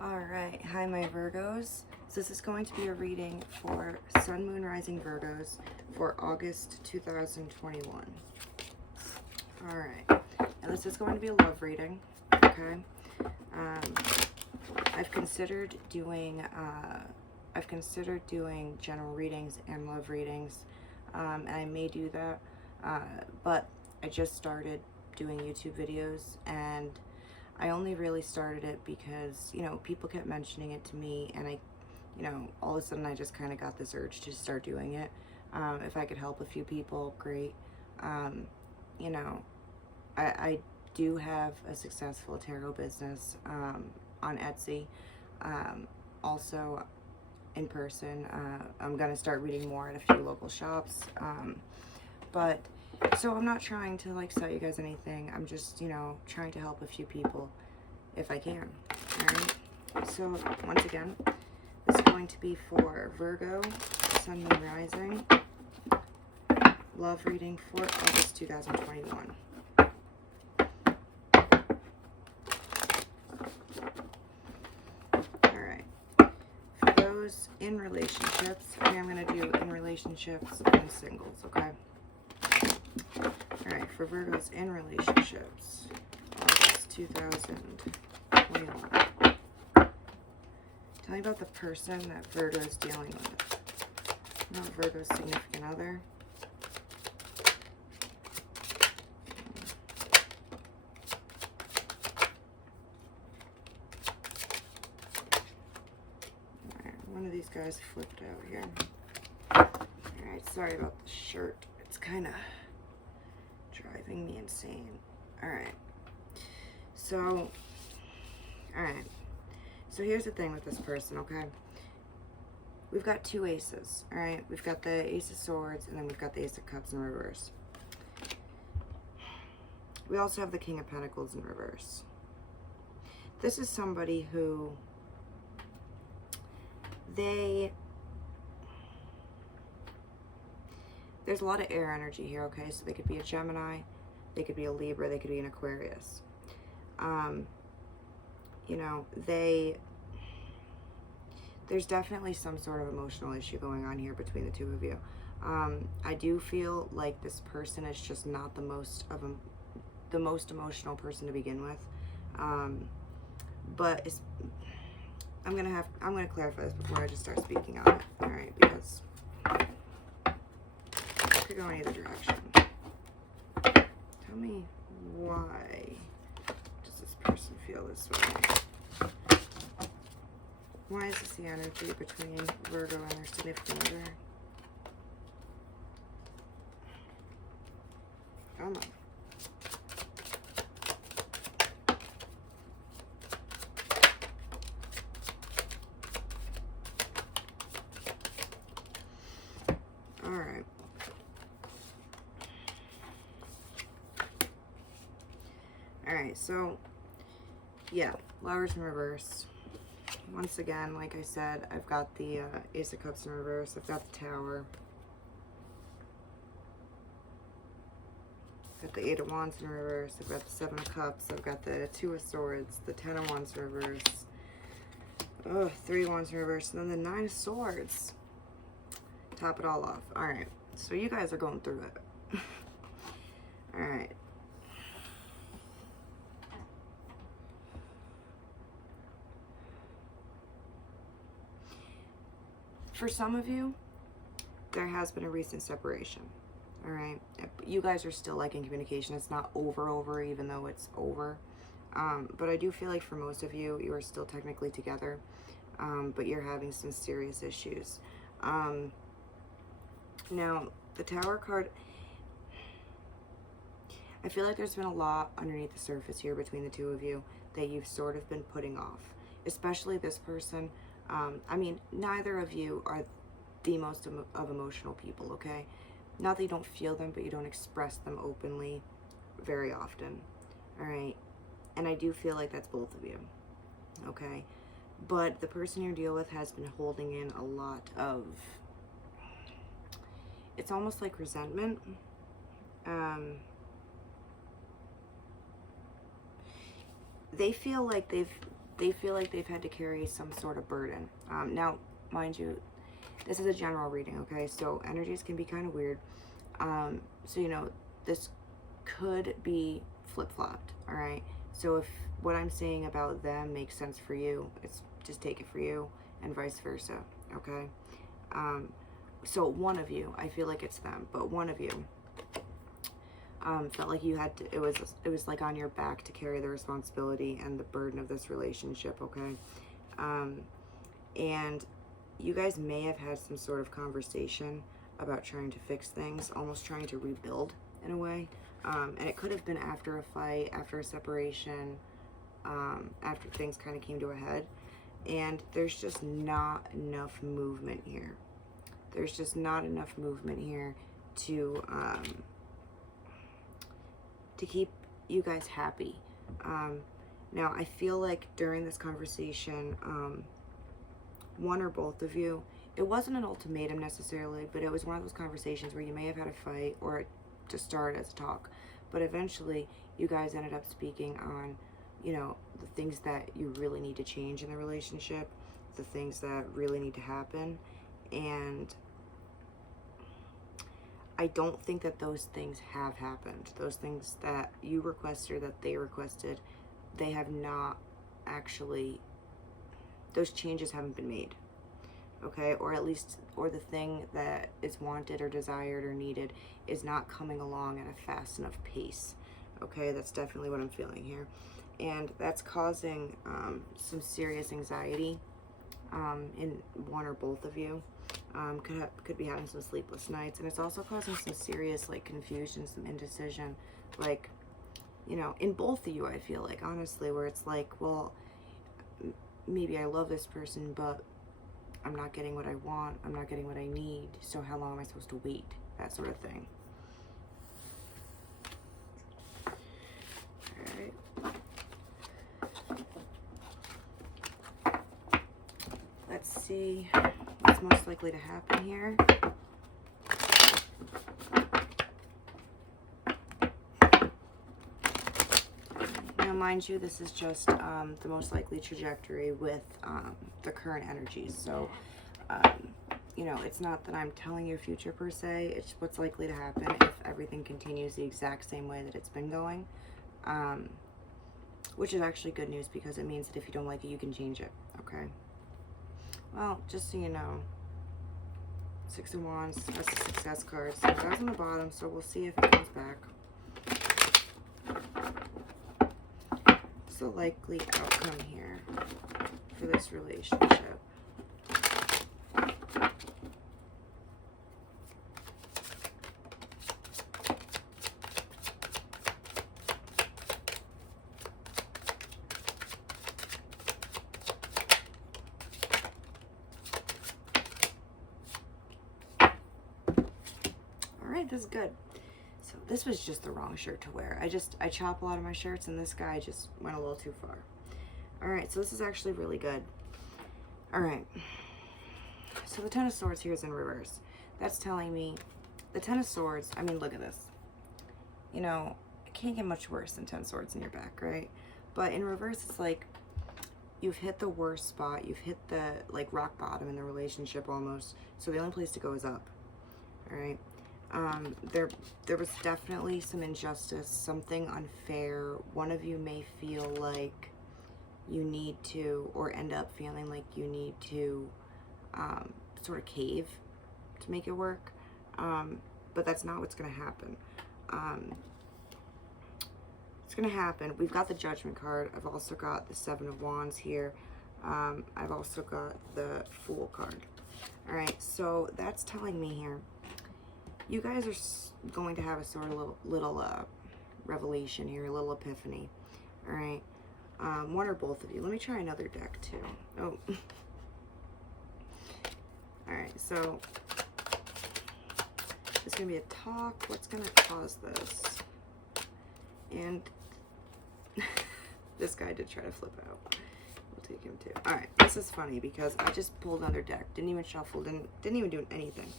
Alright, hi my Virgos. So this is going to be a reading for Sun, Moon, Rising Virgos for August 2021. Alright, now this is going to be a love reading, okay? I've considered doing general readings and love readings, and I may do that, but I just started doing YouTube videos, and I only really started it because, you know, people kept mentioning it to me, and all of a sudden I just kind of got this urge to start doing it. If I could help a few people, great. You know, I do have a successful tarot business on Etsy. Also in person. I'm going to start reading more at a few local shops. So I'm not trying to like sell you guys anything. I'm just, trying to help a few people if I can. Alright. So once again, this is going to be for Virgo, Sun, Moon, Rising. Love reading for August 2021. Alright. For those in relationships, I'm going to do in relationships and singles, okay? Alright, for Virgos in relationships, August 2021. Tell me about the person that Virgo's dealing with. Not Virgo's significant other. Alright, one of these guys flipped out here. Alright, sorry about the shirt. It's kind of driving me insane. Alright. So here's the thing with this person, okay? We've got two aces, alright? We've got the Ace of Swords, and then we've got the Ace of Cups in reverse. We also have the King of Pentacles in reverse. This is somebody who there's a lot of air energy here, okay? So they could be a Gemini, they could be a Libra, they could be an Aquarius. There's definitely some sort of emotional issue going on here between the two of you. I do feel like this person is just not the most emotional person to begin with. But I'm gonna clarify this before I just start speaking on it, all right? Because it could go in either direction. Tell me, why does this person feel this way? Why is this the energy between Virgo and their significant other? Come on. Alright. Alright, so, yeah, Lovers in reverse. Once again, like I said, I've got the Ace of Cups in reverse. I've got the Tower. I've got the Eight of Wands in reverse. I've got the Seven of Cups. I've got the Two of Swords. The Ten of Wands in reverse. Oh, Three of Wands in reverse. And then the Nine of Swords. Top it all off. Alright, so you guys are going through it. Alright. For some of you, there has been a recent separation, all right? You guys are still like in communication. It's not over, even though it's over. But I do feel like for most of you, you are still technically together, but you're having some serious issues. Now, the Tower card, I feel like there's been a lot underneath the surface here between the two of you that you've sort of been putting off, especially this person. I mean, neither of you are the most of emotional people, okay? Not that you don't feel them, but you don't express them openly very often, all right? And I do feel like that's both of you, okay? But the person you deal with has been holding in a lot of, it's almost like resentment. They feel like they feel like they've had to carry some sort of burden. Now, mind you, this is a general reading, okay? So energies can be kind of weird. So, you know, this could be flip-flopped, all right? So if what I'm saying about them makes sense for you, it's just take it for you, and vice versa, okay? So one of you, I feel like it's them, but one of you felt like you had to, it was like on your back to carry the responsibility and the burden of this relationship, okay? And you guys may have had some sort of conversation about trying to fix things, almost trying to rebuild in a way. And it could have been after a fight, after a separation, after things kind of came to a head. And there's just not enough movement here. There's just not enough movement here to keep you guys happy. Now, I feel like during this conversation, one or both of you, it wasn't an ultimatum necessarily, but it was one of those conversations where you may have had a fight or to start as a talk, but eventually you guys ended up speaking on, you know, the things that you really need to change in the relationship, the things that really need to happen. And I don't think that those things have happened. Those things that you requested or that they requested, they have not actually, those changes haven't been made, okay? Or at least, or the thing that is wanted or desired or needed is not coming along at a fast enough pace, okay? That's definitely what I'm feeling here. And that's causing some serious anxiety in one or both of you. Could be having some sleepless nights, and it's also causing some serious like confusion, some indecision, like, you know, in both of you, I feel like, honestly, where it's like, well, maybe I love this person, but I'm not getting what I want, I'm not getting what I need, so how long am I supposed to wait? That sort of thing. All right. Let's see what's most likely to happen here. Now, mind you, this is just the most likely trajectory with the current energies. So, you know, it's not that I'm telling your future per se. It's what's likely to happen if everything continues the exact same way that it's been going. Which is actually good news, because it means that if you don't like it, you can change it, okay? Well, just so you know, Six of Wands, that's the success card. So that's on the bottom, so we'll see if it comes back. What's the likely outcome here for this relationship? This is good. So this was just the wrong shirt to wear. I chop a lot of my shirts, and this guy just went a little too far. All right, so this is actually really good. All right, so the Ten of Swords here is in reverse. That's telling me the Ten of Swords, I mean, look at this. You know, it can't get much worse than 10 swords in your back, right? But in reverse, it's like you've hit the worst spot. You've hit the like rock bottom in the relationship almost. So the only place to go is up. All right. There was definitely some injustice, something unfair. One of you may feel like you need to, or end up feeling like you need to sort of cave to make it work. But that's not what's going to happen. It's going to happen. We've got the Judgment card. I've also got the Seven of Wands here. I've also got the Fool card. All right, so that's telling me here, you guys are going to have a sort of little revelation here, a little epiphany. All right, one or both of you. Let me try another deck too. Oh, all right. So it's gonna be a talk. What's gonna cause this? And this guy did try to flip out. We'll take him too. All right, this is funny because I just pulled another deck. Didn't even shuffle. Didn't even do anything.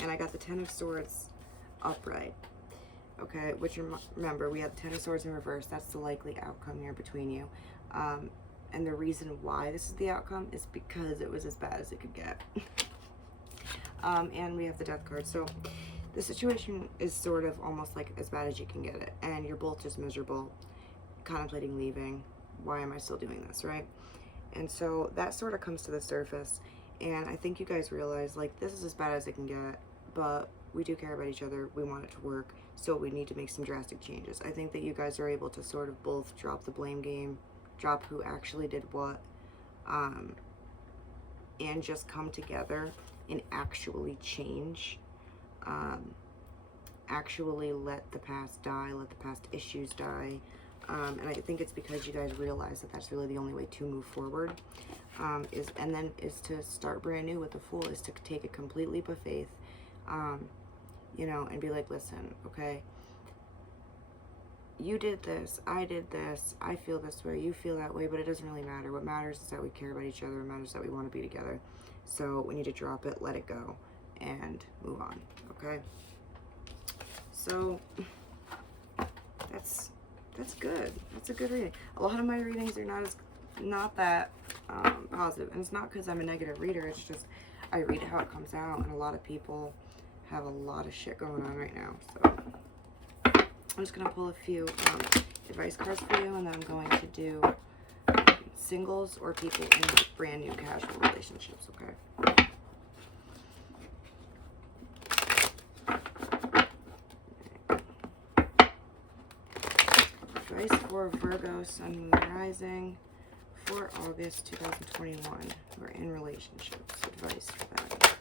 And I got the Ten of Swords upright, okay, which remember, we have the Ten of Swords in reverse. That's the likely outcome here between you. And the reason why this is the outcome is because it was as bad as it could get. And we have the Death card. So the situation is sort of almost like as bad as you can get it. And you're both just miserable, contemplating leaving. Why am I still doing this, right? And so that sort of comes to the surface. And I think you guys realize, like, this is as bad as it can get, but we do care about each other. We want it to work. So we need to make some drastic changes. I think that you guys are able to sort of both drop the blame game, drop who actually did what, and just come together and actually change. Actually let the past die, let the past issues die. And I think it's because you guys realize that that's really the only way to move forward. Is to start brand new with the Fool, is to take a complete leap of faith, you know, and be like, listen, okay, you did this, I did this, I feel this way, you feel that way, but it doesn't really matter. What matters is that we care about each other. It matters that we want to be together. So we need to drop it, let it go, and move on, okay? So that's good. That's a good reading. A lot of my readings are not that positive, and it's not because I'm a negative reader. It's just I read how it comes out, and a lot of people have a lot of shit going on right now. So I'm just gonna pull a few advice cards for you, and then I'm going to do singles or people in brand new casual relationships. Okay. Advice for Virgo, Sun, Moon, Rising for August 2021. We're in relationships. Advice for that.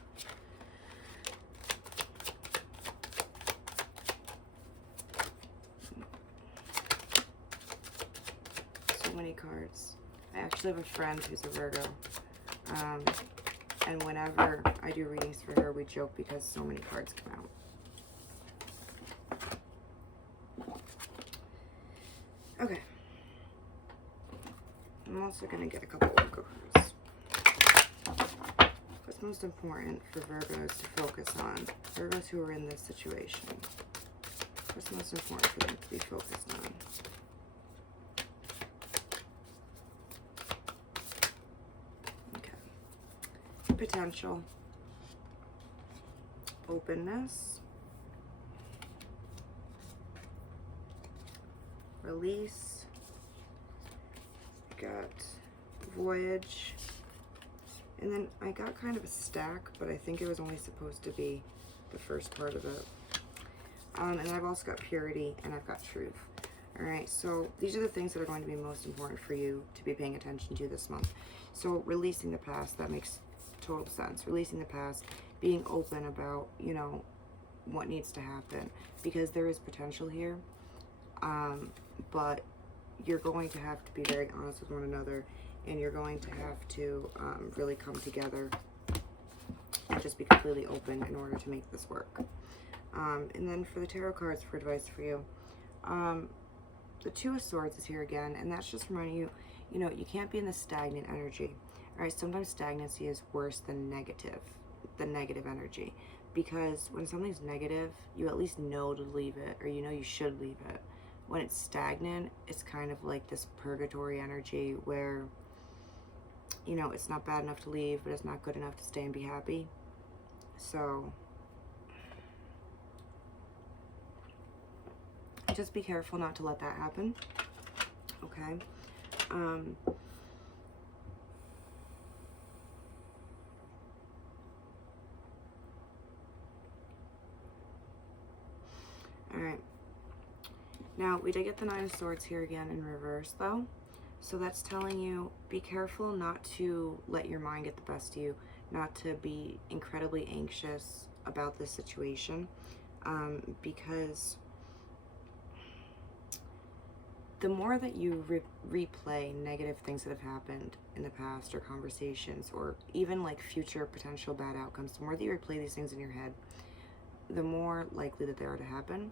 So many cards. I actually have a friend who's a Virgo. And whenever I do readings for her, we joke because so many cards come out. Okay. I'm also going to get a couple Oracle cards. What's most important for Virgos to focus on? Virgos who are in this situation. What's most important for them to be focused on? Okay. Potential. Openness. Release. Got voyage, and then I got kind of a stack, but I think it was only supposed to be the first part of it. And I've also got purity, and I've got truth. All right, so these are the things that are going to be most important for you to be paying attention to this month. So releasing the past, that makes total sense. Releasing the past, being open about, you know, what needs to happen, because there is potential here, but you're going to have to be very honest with one another, and you're going to have to really come together and just be completely open in order to make this work. And then for the tarot cards for advice for you, the Two of Swords is here again, and that's just reminding you, you know, you can't be in the stagnant energy. All right, sometimes stagnancy is worse than negative energy, because when something's negative, you at least know to leave it, or you know you should leave it. When it's stagnant, it's kind of like this purgatory energy where, you know, it's not bad enough to leave, but it's not good enough to stay and be happy. So just be careful not to let that happen. Okay. All right. Now, we did get the Nine of Swords here again in reverse, though. So that's telling you, be careful not to let your mind get the best of you, not to be incredibly anxious about this situation, because the more that you replay negative things that have happened in the past, or conversations, or even like future potential bad outcomes, the more that you replay these things in your head, the more likely that they are to happen.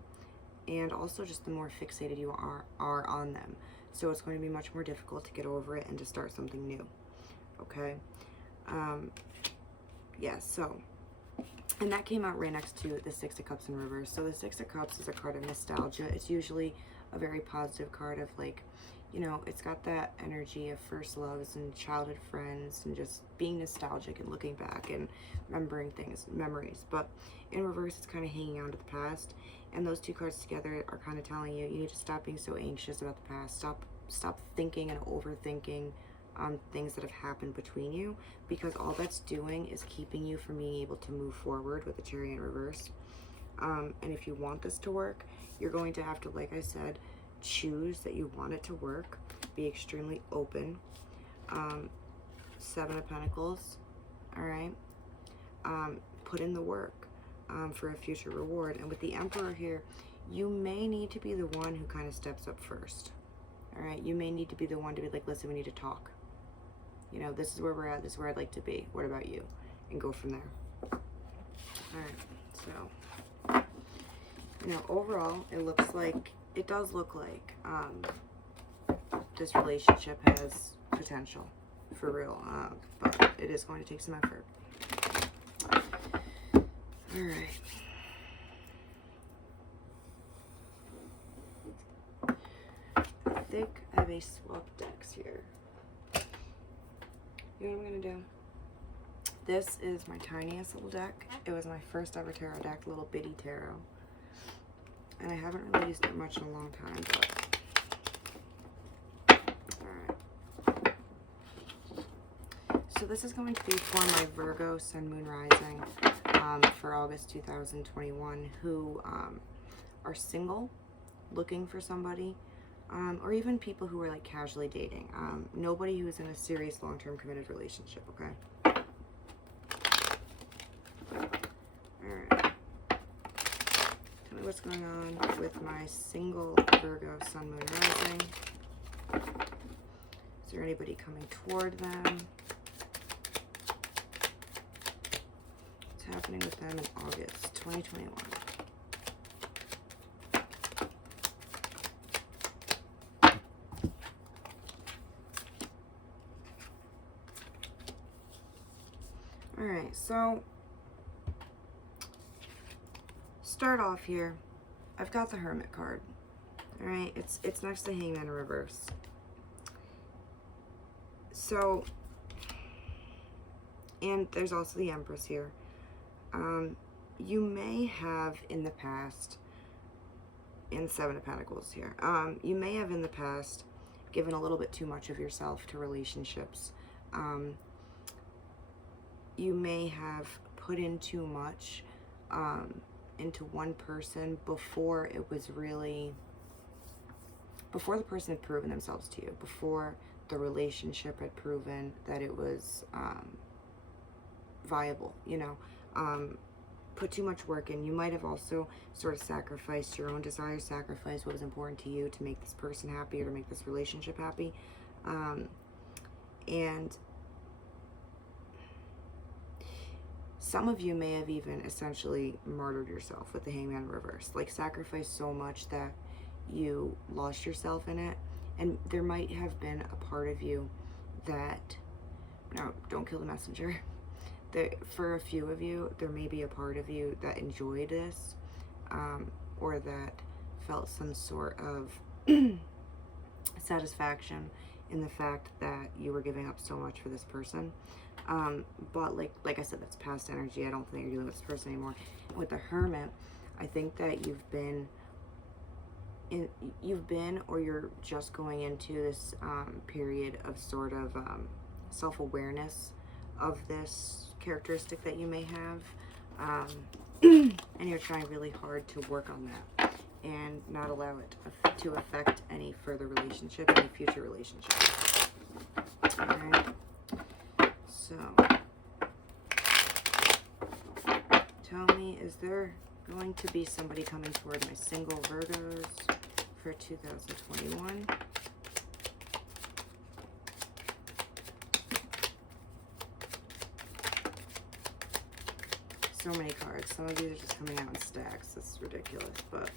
And also just the more fixated you are on them. So it's going to be much more difficult to get over it and to start something new. Okay? Yeah, so, and that came out right next to the Six of Cups in reverse. So the Six of Cups is a card of nostalgia. It's usually a very positive card of, like, you know, it's got that energy of first loves and childhood friends and just being nostalgic and looking back and remembering things, memories. But in reverse, it's kind of hanging on to the past. And those two cards together are kind of telling you, you need to stop being so anxious about the past. Stop thinking and overthinking things that have happened between you, because all that's doing is keeping you from being able to move forward with the Chariot in reverse. And if you want this to work, you're going to have to, like I said, choose that you want it to work. Be extremely open. 7 of Pentacles. All right. Put in the work for a future reward. And with the Emperor here, you may need to be the one who kind of steps up first. All right. You may need to be the one to be like, listen, we need to talk. You know, this is where we're at. This is where I'd like to be. What about you? And go from there. All right. So, you know, overall, it looks like, it does look like this relationship has potential, for real. But it is going to take some effort. All right. I think I have a swap decks here. You know what I'm going to do? This is my tiniest little deck. It was my first ever tarot deck, little bitty tarot. And I haven't really used it much in a long time, but... Alright. So this is going to be for my Virgo Sun, Moon, Rising for August 2021 who are single, looking for somebody, or even people who are like casually dating. Nobody who is in a serious long-term committed relationship, okay? Alright. Tell me what's going on with my single Virgo Sun, Moon, Rising. Is there anybody coming toward them? What's happening with them in August 2021? Alright, so start off here. I've got the Hermit card. Alright, it's next to Hangman in reverse. So, and there's also the Empress here. You may have in the past, and 7 of Pentacles here, you may have in the past given a little bit too much of yourself to relationships. You may have put in too much into one person before it was really, before the person had proven themselves to you, before the relationship had proven that it was viable, you know. Put too much work in. You might have also sort of sacrificed your own desires, sacrificed what was important to you to make this person happy or to make this relationship happy. And some of you may have even essentially murdered yourself with the Hangman in reverse. Like sacrificed so much that you lost yourself in it. And there might have been a part of you that, no, don't kill the messenger. For a few of you, there may be a part of you that enjoyed this, or that felt some sort of satisfaction in the fact that you were giving up so much for this person. But like I said, that's past energy. I don't think you're dealing with this person anymore. With the Hermit, I think that you've been or you're just going into this period of sort of self-awareness of this characteristic that you may have, and you're trying really hard to work on that and not allow it to affect any further relationship, any future relationship. All right. So, tell me, is there going to be somebody coming toward my single Virgos for 2021? So many cards. Some of these are just coming out in stacks. This is ridiculous, but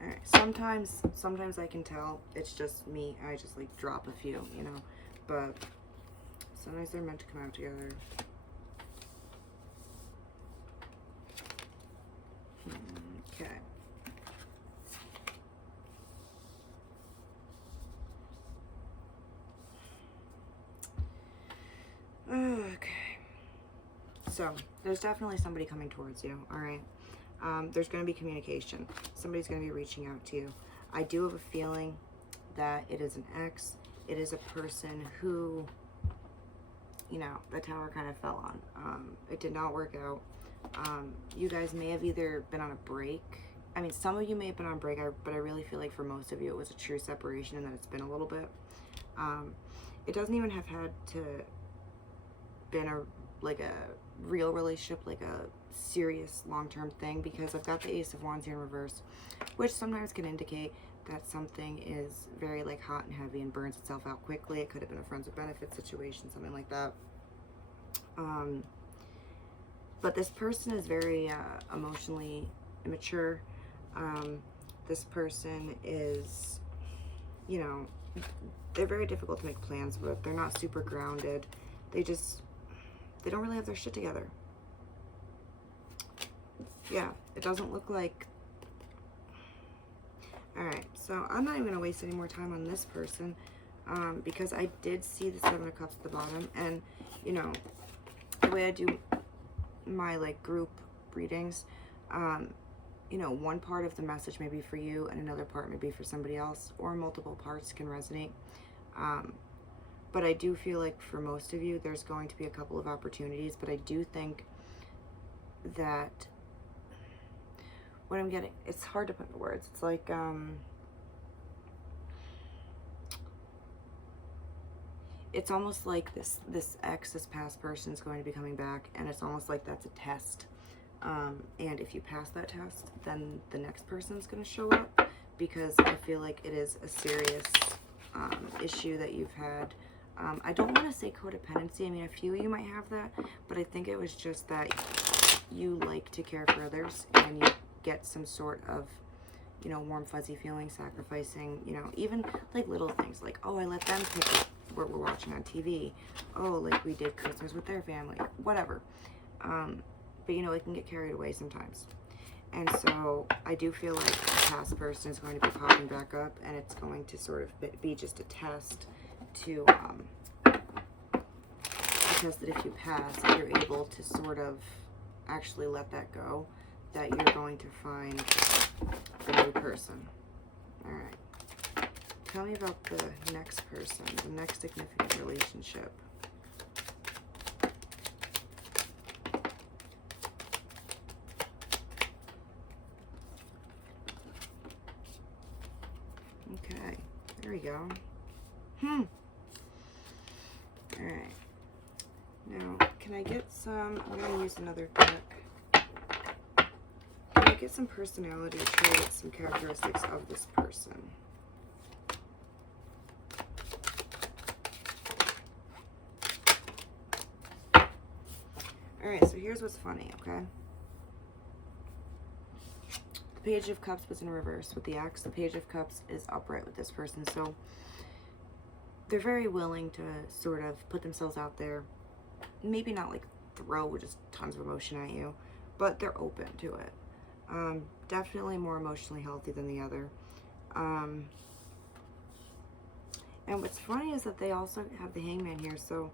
all right. Sometimes I can tell it's just me. I just like drop a few, you know, but sometimes they're meant to come out together. Okay. So there's definitely somebody coming towards you, all right? There's going to be communication. Somebody's going to be reaching out to you. I do have a feeling that it is an ex. It is a person who, you know, the tower kind of fell on. It did not work out. You guys may have either been on a break. I mean, some of you may have been on break, but I really feel like for most of you it was a true separation and that it's been a little bit. It doesn't even have had to been a real relationship, like a serious long-term thing, because I've got the Ace of Wands here in reverse, which sometimes can indicate that something is very like hot and heavy and burns itself out quickly. It could have been a friends with benefits situation, something like that. But this person is very emotionally immature. This person is, you know, they're very difficult to make plans with. They're not super grounded. They don't really have their shit together. Yeah, it doesn't look like... Alright, so I'm not even going to waste any more time on this person, because I did see the Seven of Cups at the bottom, and, you know, the way I do my, like, group readings, you know, one part of the message may be for you, and another part may be for somebody else, or multiple parts can resonate. But I do feel like for most of you, there's going to be a couple of opportunities, but I do think that what I'm getting, it's hard to put into words. It's like, it's almost like this ex, this past person is going to be coming back, and it's almost like that's a test. And if you pass that test, then the next person's going to show up, because I feel like it is a serious issue that you've had. I don't want to say codependency. I mean, a few of you might have that, but I think it was just that you like to care for others, and you get some sort of, you know, warm, fuzzy feeling, sacrificing, you know, even like little things like, oh, I let them pick what we're watching on TV. Oh, like we did Christmas with their family, whatever. But, you know, it can get carried away sometimes. And so I do feel like the past person is going to be popping back up, and it's going to sort of be just a test to, because that if you pass, if you're able to sort of actually let that go, that you're going to find a new person. All right. Tell me about the next person, the next significant relationship. Okay, there we go. Alright. Now, can I get some... I'm going to use another deck. Can I get some personality traits, some characteristics of this person? Alright, so here's what's funny, okay? The Page of Cups was in reverse with the Axe. The Page of Cups is upright with this person, so they're very willing to sort of put themselves out there. Maybe not like throw just tons of emotion at you, but they're open to it. Definitely more emotionally healthy than the other. And what's funny is that they also have the Hangman here, so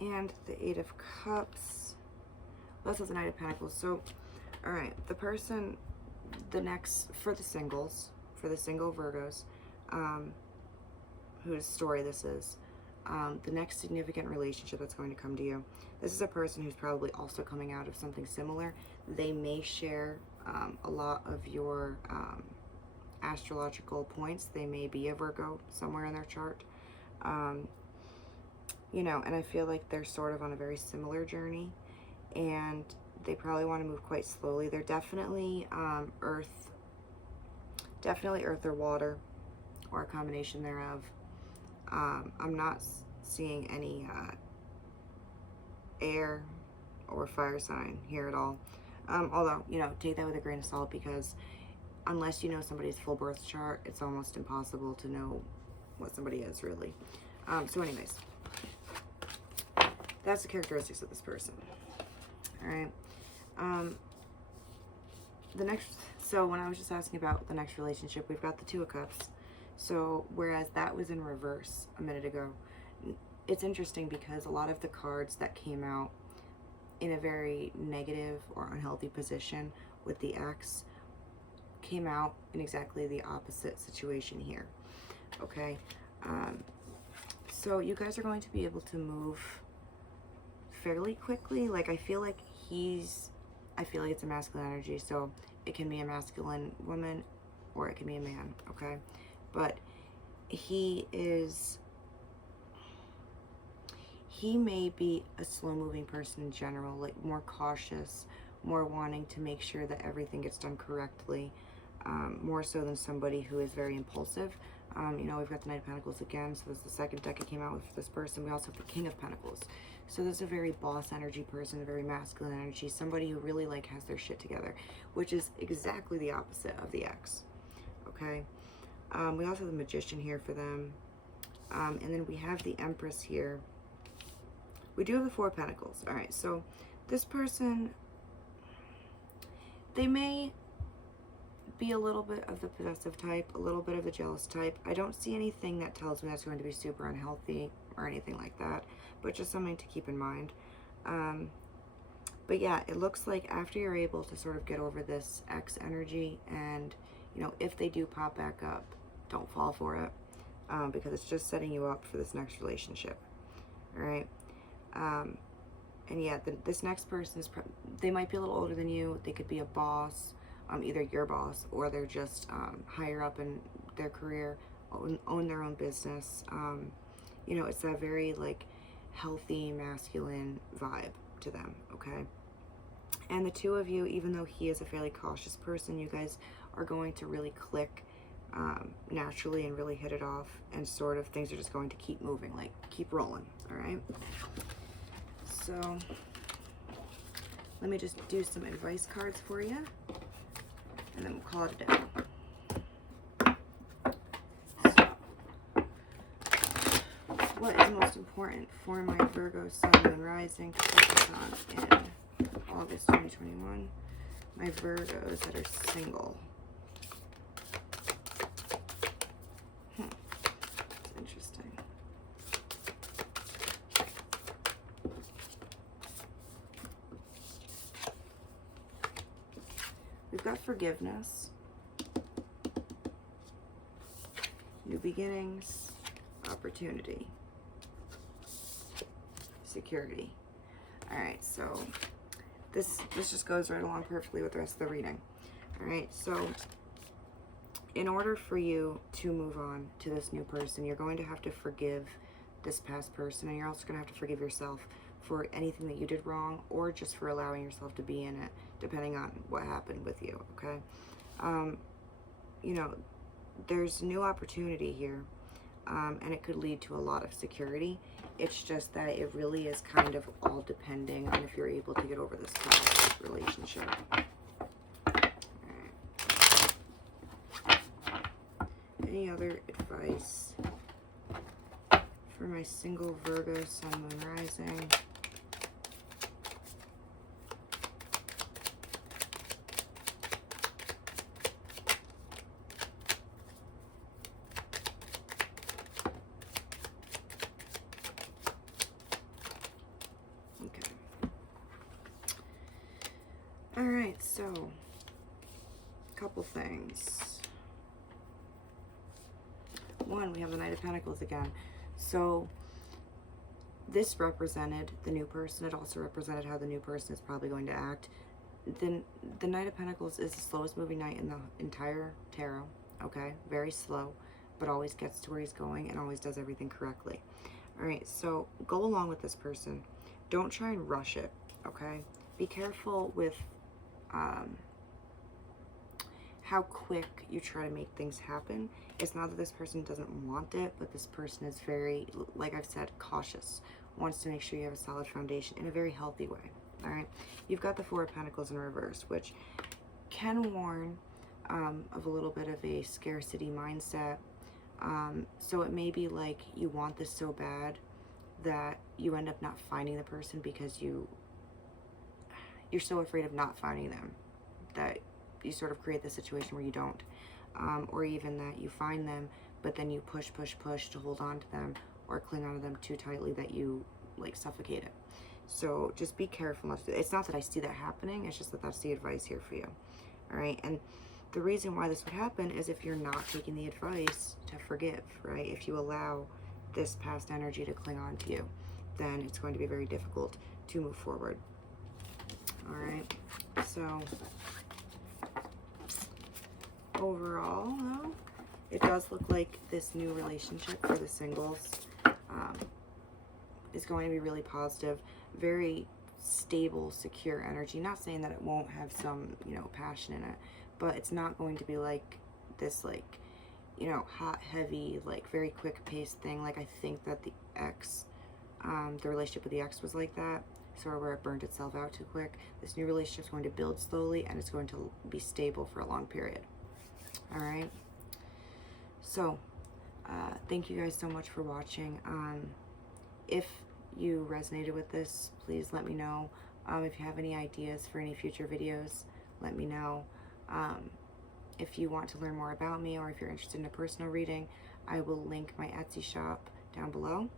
and the Eight of Cups. This is the Knight of Pentacles. So, all right, the person, the next, for the singles, for the single Virgos, whose story this is, the next significant relationship that's going to come to you, this is a person who's probably also coming out of something similar. They may share a lot of your astrological points. They may be a Virgo somewhere in their chart. You know, and I feel like they're sort of on a very similar journey, and they probably want to move quite slowly. They're definitely earth or water, or a combination thereof. I'm not seeing any air or fire sign here at all. Although, you know, take that with a grain of salt, because unless you know somebody's full birth chart, it's almost impossible to know what somebody is, really. So anyways, that's the characteristics of this person. All right. The next, so when I was just asking about the next relationship, we've got the Two of Cups. So whereas that was in reverse a minute ago, it's interesting because a lot of the cards that came out in a very negative or unhealthy position with the X came out in exactly the opposite situation here. Okay, so you guys are going to be able to move fairly quickly. Like, I feel like it's a masculine energy, so it can be a masculine woman or it can be a man, okay? But he may be a slow-moving person in general, like more cautious, more wanting to make sure that everything gets done correctly, more so than somebody who is very impulsive. You know, we've got the Knight of Pentacles again, so this is the second deck it came out with for this person. We also have the King of Pentacles. So this is a very boss energy person, a very masculine energy, somebody who really like has their shit together, which is exactly the opposite of the X, okay? We also have the Magician here for them. And then we have the Empress here. We do have the Four of Pentacles. All right, so this person, they may be a little bit of the possessive type, a little bit of the jealous type. I don't see anything that tells me that's going to be super unhealthy or anything like that, but just something to keep in mind. But yeah, it looks like after you're able to sort of get over this X energy, and, you know, if they do pop back up, don't fall for it, because it's just setting you up for this next relationship. All right. And yeah, this next person they might be a little older than you. They could be a boss, either your boss, or they're just higher up in their career, own their own business. You know, it's that very like healthy masculine vibe to them, okay? And the two of you, even though he is a fairly cautious person, you guys are going to really click naturally and really hit it off, and sort of things are just going to keep moving, like keep rolling. All right, so let me just do some advice cards for you, and then we'll call it a day. So, what is most important for my Virgo Sun, Moon, Rising to focus on in August 2021? My Virgos that are single. It's interesting. We've got forgiveness, new beginnings, opportunity, security. All right, so this just goes right along perfectly with the rest of the reading. All right, so in order for you to move on to this new person, you're going to have to forgive this past person, and you're also going to have to forgive yourself for anything that you did wrong, or just for allowing yourself to be in it, depending on what happened with you, okay? You know, there's new opportunity here, and it could lead to a lot of security. It's just that it really is kind of all depending on if you're able to get over this past relationship. Any other advice for my single Virgo Sun, Moon, Rising? Okay. All right, so a couple things. One, we have the Knight of Pentacles again. So this represented the new person. It also represented how the new person is probably going to act. The Knight of Pentacles is the slowest moving knight in the entire tarot, okay? Very slow, but always gets to where he's going and always does everything correctly. All right, so go along with this person. Don't try and rush it, okay? Be careful with how quick you try to make things happen. It's not that this person doesn't want it, but this person is very, like I've said, cautious. Wants to make sure you have a solid foundation in a very healthy way. All right. You've got the Four of Pentacles in reverse, which can warn of a little bit of a scarcity mindset. So it may be like you want this so bad that you end up not finding the person because you're so afraid of not finding them that you sort of create the situation where you don't, or even that you find them, but then you push to hold on to them, or cling on to them too tightly that you like suffocate it. So just be careful not to do it. It's not that I see that happening, it's just that that's the advice here for you. All right, and the reason why this would happen is if you're not taking the advice to forgive, right? If you allow this past energy to cling on to you, then it's going to be very difficult to move forward. All right, so overall, though, it does look like this new relationship for the singles is going to be really positive, very stable, secure energy. Not saying that it won't have some, you know, passion in it, but it's not going to be like this, like, you know, hot, heavy, like very quick paced thing. Like I think that the ex, the relationship with the ex was like that, sort of where it burned itself out too quick. This new relationship is going to build slowly, and it's going to be stable for a long period. All right. So, thank you guys so much for watching. If you resonated with this, please let me know. If you have any ideas for any future videos, let me know. If you want to learn more about me, or if you're interested in a personal reading, I will link my Etsy shop down below.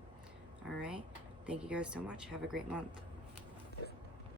All right. Thank you guys so much. Have a great month.